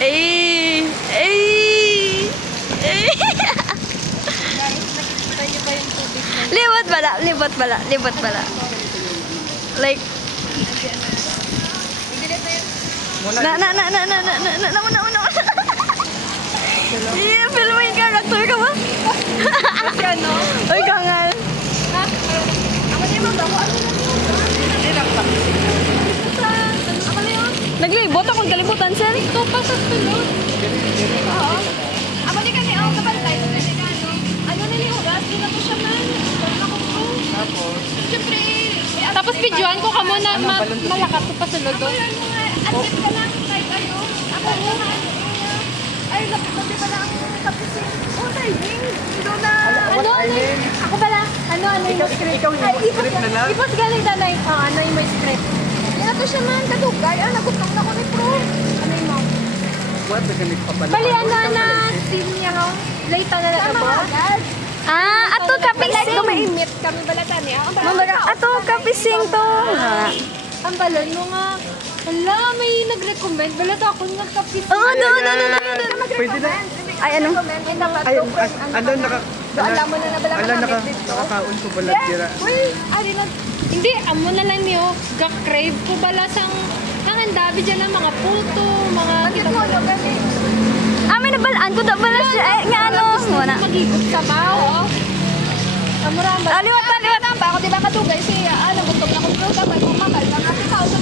Eh, eh, eh. Libot bala, libot bala, libot bala. Like, na. Yeah, film mo yung character ka ba? Ano? Ay, kangal. Ako din magbawa. Naglibot akong kalibutan, sir. Ito pa sa tulog. Oo. Ako din kami ang kabantay. Ano nila yung oras? Hindi na po siya man. Wala ko po. Tapos, Siyempre. Tapos videoan ko ka mo na malakat ko pa sa lodo. Ako lang mga atlet ka lang. Kahit ano. Ako lang ay, lapit pa lang ang kapisin. Oh, timing. Doon na. Ano? Ako pala. Ano yung script? ikaw yung script na lang. Ipos galing danay. Ano yung may script? Yan to siya man. Kadugay. Nagutang na ko ni Pro. Ano yung mo? what the ganit pa pala? Bali, ano na scene niya ho? Late na na Tama ba? agad. Ato kapising. Kumaimit kami balatan niya. Mamaga, ato kapising to. Ang balon mo nga. Hala, may nag-recommend. Bala to ako nagkapit. Oo, no. Pwede na. Ay, ano? Ay, ano, Alam mo na bala ka namin dito. nakakaon ko pala tira. Uy, ari na. Hindi, amo na lang niyo. Ga-crave ko bala sang nangandabi dyan ng mga puto, mga Bakit mo no gani? May nabalaan ko da bala siya. Nga ano? Muna. magigod sa bao. Amura ba? Liwat pa. Ba ako di ba kadugay siya? Gusto na ko Pro. Tapos kumakal na nga.